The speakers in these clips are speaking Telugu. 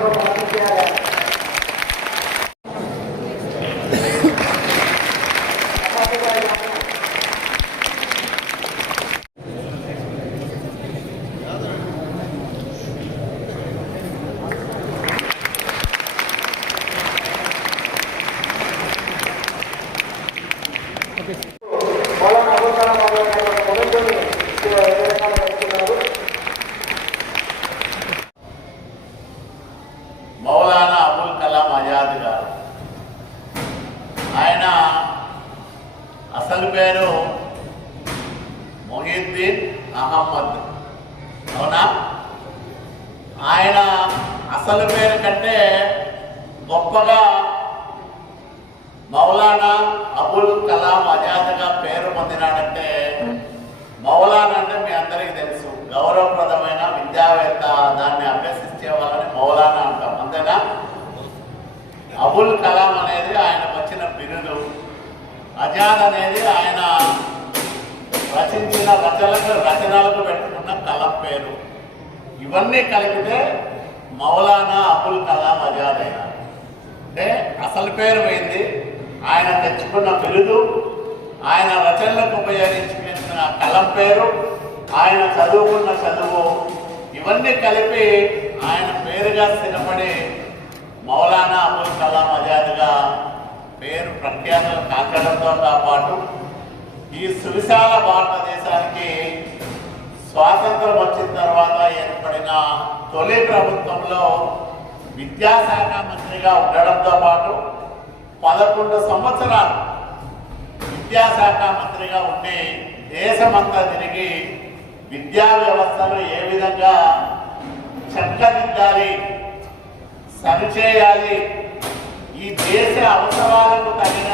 Gracias. అసలు పేరు మొహిద్దీన్ అహమ్మద్ అవునా? ఆయన అసలు పేరు కంటే గొప్పగా మౌలానా అబుల్ కలాం అజాద్గా పేరు పొందినాడంటే మౌలానా అంటే మీ అందరికీ తెలుసు. గౌరవప్రదమైన విద్యావేత్త దాన్ని అభ్యసించే వాళ్ళని మౌలానా అంటాం. అంతేనా? అబుల్ కలాం అనేది ఆయన వచ్చిన బిరుదు. అజాద్ అనేది ఆయన రచించిన రచనలకు రచనలకు పెట్టుకున్న కలం పేరు. ఇవన్నీ కలిపితే మౌలానా అబుల్ కలాం ఆజాద్ అయినా అంటే అసలు పేరు పోయింది ఆయన తెచ్చుకున్న బిరుదు ఆయన రచనలకు ఉపయోగించుకున్న కలం పేరు ఆయన చదువుకున్న చదువు ఇవన్నీ కలిపి ఆయన పేరుగా స్థిరపడి మౌలానా అబుల్ కలాం ఆజాద్గా పేరు ప్రఖ్యాతలు కాకడంతో పాటు ఈ సువిశాల భారతదేశానికి స్వాతంత్రం వచ్చిన తర్వాత ఏర్పడిన తొలి ప్రభుత్వంలో విద్యాశాఖ మంత్రిగా ఉండడంతో పాటు పదకొండు సంవత్సరాలు విద్యాశాఖ మంత్రిగా ఉండి దేశమంతా తిరిగి విద్యా వ్యవస్థను ఏ విధంగా చక్కదిద్దాలి సరిచేయాలి ఈ దేశ అవసరాలకు తగిన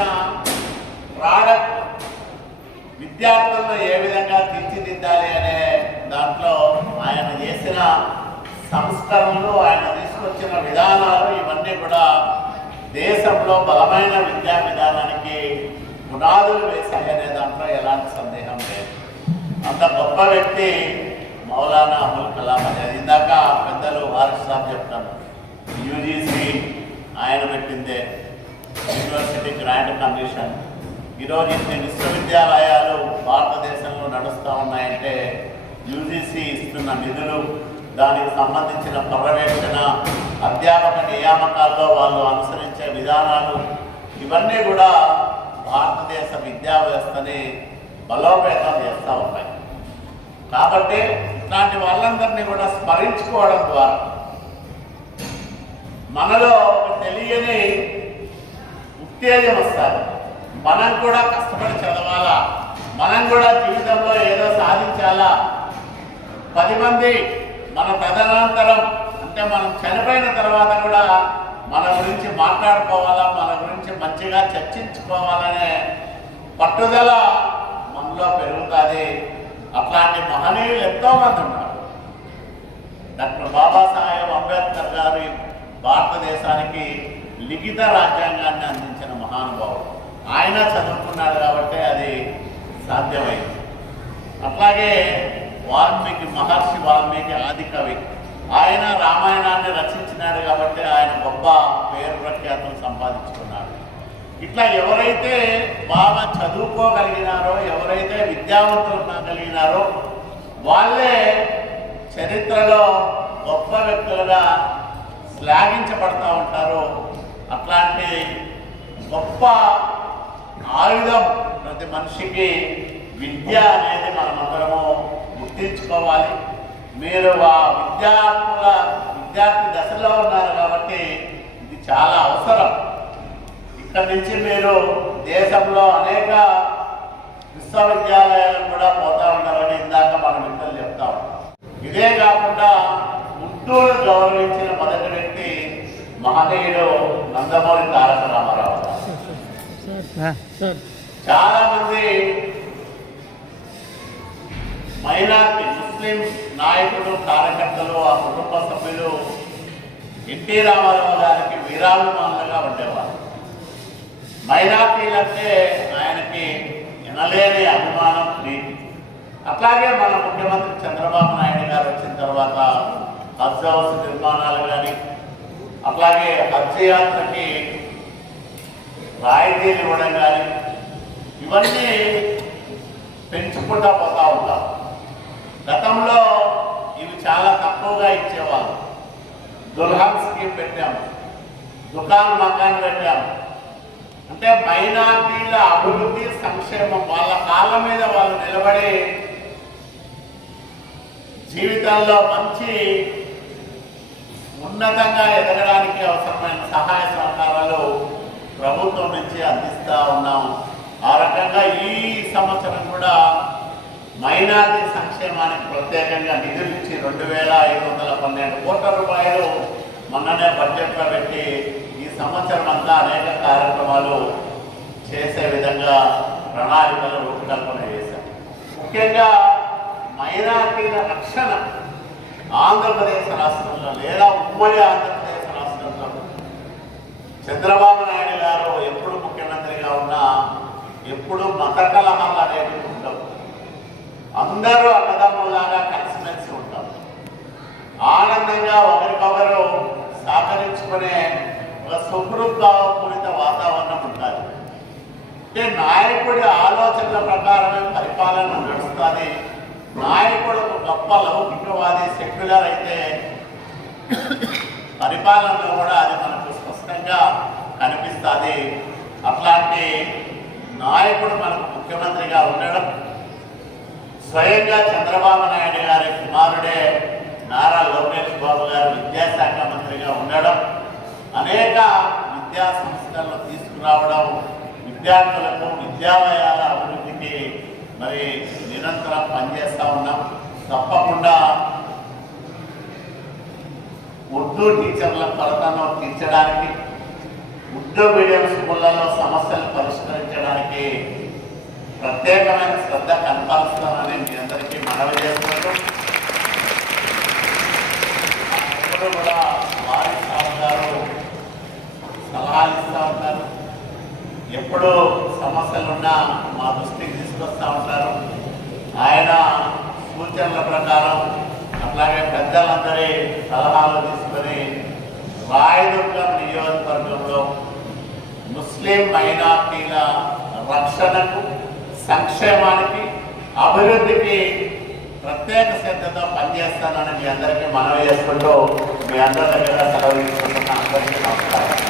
ప్రాడక్ట్ విద్యార్థులను ఏ విధంగా తీర్చిదిద్దాలి అనే దాంట్లో ఆయన చేసిన సంస్కరణలు ఆయన తీసుకొచ్చిన విధానాలు ఇవన్నీ కూడా దేశంలో బలమైన విద్యా విధానానికి పునాదులు అనే దాంట్లో ఎలాంటి సందేహం లేదు. అంత గొప్ప వ్యక్తి మౌలానా అబుల్ కలాం అనేది ఇందాక పెద్దలు వారిస్ సాబ్ చెప్తాను ఆయన పెట్టిందే యూనివర్సిటీ గ్రాంట్ కమిషన్ ఈరోజు ఇన్ని విశ్వవిద్యాలయాలు భారతదేశంలో నడుస్తూ ఉన్నాయంటే యూజీసీ ఇస్తున్న నిధులు దానికి సంబంధించిన పర్యవేక్షణ అధ్యాపక నియామకాల్లో వాళ్ళు అనుసరించే విధానాలు ఇవన్నీ కూడా భారతదేశ విద్యా వ్యవస్థని బలోపేతం చేస్తూ ఉన్నాయి. కాబట్టి ఇట్లాంటి వాళ్ళందరినీ కూడా స్మరించుకోవడం ద్వారా మనలో ఒక తెలియని ఉత్తేజం వస్తారు మనం కూడా కష్టపడి చదవాలా? మనం కూడా జీవితంలో ఏదో సాధించాలా? పది మంది మన తదనంతరం అంటే మనం చనిపోయిన తర్వాత కూడా మన గురించి మాట్లాడుకోవాలా? మన గురించి మంచిగా చర్చించుకోవాలనే పట్టుదల మనలో పెరుగుతుంది. అట్లాంటి మహనీయులు ఎంతో మంది ఉన్నారు. డాక్టర్ బాబాసాహెబ్ అంబేద్కర్ గారు భారతదేశానికి లిఖిత రాజ్యాంగాన్ని అందించిన మహానుభావుడు. ఆయన చదువుకున్నాడు కాబట్టి అది సాధ్యమైంది. అట్లాగే వాల్మీకి మహర్షి వాల్మీకి ఆది కవి. ఆయన రామాయణాన్ని రచించినారు కాబట్టి ఆయన గొప్ప పేరు ప్రఖ్యాతులు సంపాదించుకున్నాడు. ఇట్లా ఎవరైతే బాగా చదువుకోగలిగినారో ఎవరైతే విద్యావంతులు కాగలిగినారో వాళ్ళే చరిత్రలో గొప్ప వ్యక్తులుగా శ్లాఘించబడతా ఉంటారు అట్లాంటి గొప్ప ఆయుధం ప్రతి మనిషికి విద్య అనేది మనమందరము గుర్తించుకోవాలి. మీరు ఆ విద్యార్థుల విద్యార్థి దశలో ఉన్నారు కాబట్టి ఇది చాలా అవసరం. ఇక్కడి నుంచి మీరు దేశంలో అనేక విశ్వవిద్యాలయాలకు కూడా పోతా ఉన్నారని ఇందాక మన మిత్రులు చెప్తా. ఉన్నాం ఇదే కాకుండా గుంటూరు గౌరవించిన మహనీయుడు నందమూరి తారక రామారావు. చాలా మంది మైనార్టీ ముస్లిం నాయకులు కార్యకర్తలు ఆ కుటుంబ సభ్యులు ఎన్టీ రామారావు గారికి వీరాభిమానులుగా ఉండేవారు. మైనార్టీలంటే ఆయనకి ఎనలేని అభిమానం ప్రీతి. అట్లాగే మన ముఖ్యమంత్రి చంద్రబాబు నాయుడు గారు వచ్చిన తర్వాత హజ్ హౌస్ నిర్మాణాలు కానీ అట్లాగే హజ్ యాత్రకి రాయితీలు ఇవ్వడం కానీ ఇవన్నీ పెంచుకుంటా పోతా ఉంటాం. గతంలో ఇవి చాలా తక్కువగా ఇచ్చేవాళ్ళు. దుల్హన్ స్కీమ్ పెట్టాము దుకాన్ మకాన్ పెట్టాము అంటే మైనార్టీల అభివృద్ధి సంక్షేమం వాళ్ళ కాళ్ళ మీద వాళ్ళు నిలబడి జీవితంలో మంచి ఉన్నతంగా ఎదగడానికి అవసరమైన సహాయ సహకారాలు ప్రభుత్వం నుంచి అందిస్తూ ఉన్నాం. ఆ రకంగా ఈ సంవత్సరం కూడా మైనార్టీ సంక్షేమానికి ప్రత్యేకంగా నిధులు ఇచ్చి రెండు వేల ఐదు వందల పన్నెండు కోట్ల రూపాయలు మొన్ననే బడ్జెట్లో పెట్టి ఈ సంవత్సరం అంతా అనేక కార్యక్రమాలు చేసే విధంగా ప్రణాళికలు రూపకల్పన చేశాం. ముఖ్యంగా మైనార్టీల రక్షణ ఆంధ్రప్రదేశ్ రాష్ట్రంలో లేదా ఉమ్మడి ఆంధ్రప్రదేశ్ రాష్ట్రంలో చంద్రబాబు నాయుడు గారు ఎప్పుడు ముఖ్యమంత్రిగా ఉన్నా ఎప్పుడు మత కలహాలు అనేవి ఉండవు. అందరూ అన్నదమ్ములాగా కలిసిమెలిసి ఉంటాం ఆనందంగా ఒకరికొకరు సహకరించుకునే ఒక సుహృద్భావపూరిత వాతావరణం ఉండాలి. అంటే నాయకుడి ఆలోచనల ప్రకారమే పరిపాలన నడుస్తుంది. నాయకుడు గొప్ప లౌకికవాది సెక్యులర్ అయితే పరిపాలనలో కూడా అది మనకు స్పష్టంగా కనిపిస్తుంది. అట్లాంటి నాయకుడు మనకు ముఖ్యమంత్రిగా ఉండడం స్వయంగా చంద్రబాబు నాయుడు గారి కుమారుడే నారా లోకేష్ బాబు గారు విద్యాశాఖ మంత్రిగా ఉండడం అనేక విద్యా సంస్థలను తీసుకురావడం విద్యార్థులకు విద్యాలయాల అభివృద్ధికి మరి నిరంతరం పనిచేస్తూ ఉన్నాం తప్పకుండా ఉర్దూ టీచర్ల కొరతను తీర్చడానికి ఉర్దూ మీడియం స్కూళ్ళలో సమస్యలు పరిష్కరించడానికి ప్రత్యేకమైన శ్రద్ధ కనపరుస్తానని మీ అందరికీ మనవి చేస్తున్నాను. ఎప్పుడు కూడా వారి సార్ సలహాలు ఇస్తూ ఉంటారు. ఎప్పుడు సమస్యలున్నా మా దృష్టికి తీసుకొస్తూ ఉంటారు. ఆయన సూచనల ప్రకారం అట్లాగే పెద్దలందరి సలహాలు తీసుకొని రాయదుర్గం నియోజకవర్గంలో ముస్లిం మైనార్టీల రక్షణకు సంక్షేమానికి అభివృద్ధికి ప్రత్యేక శ్రద్ధతో పనిచేస్తానని మీ అందరికీ మనవి చేసుకుంటూ మీ అందరి దగ్గర సెలవు తీసుకుంటున్న అందరికీ నమస్కారం.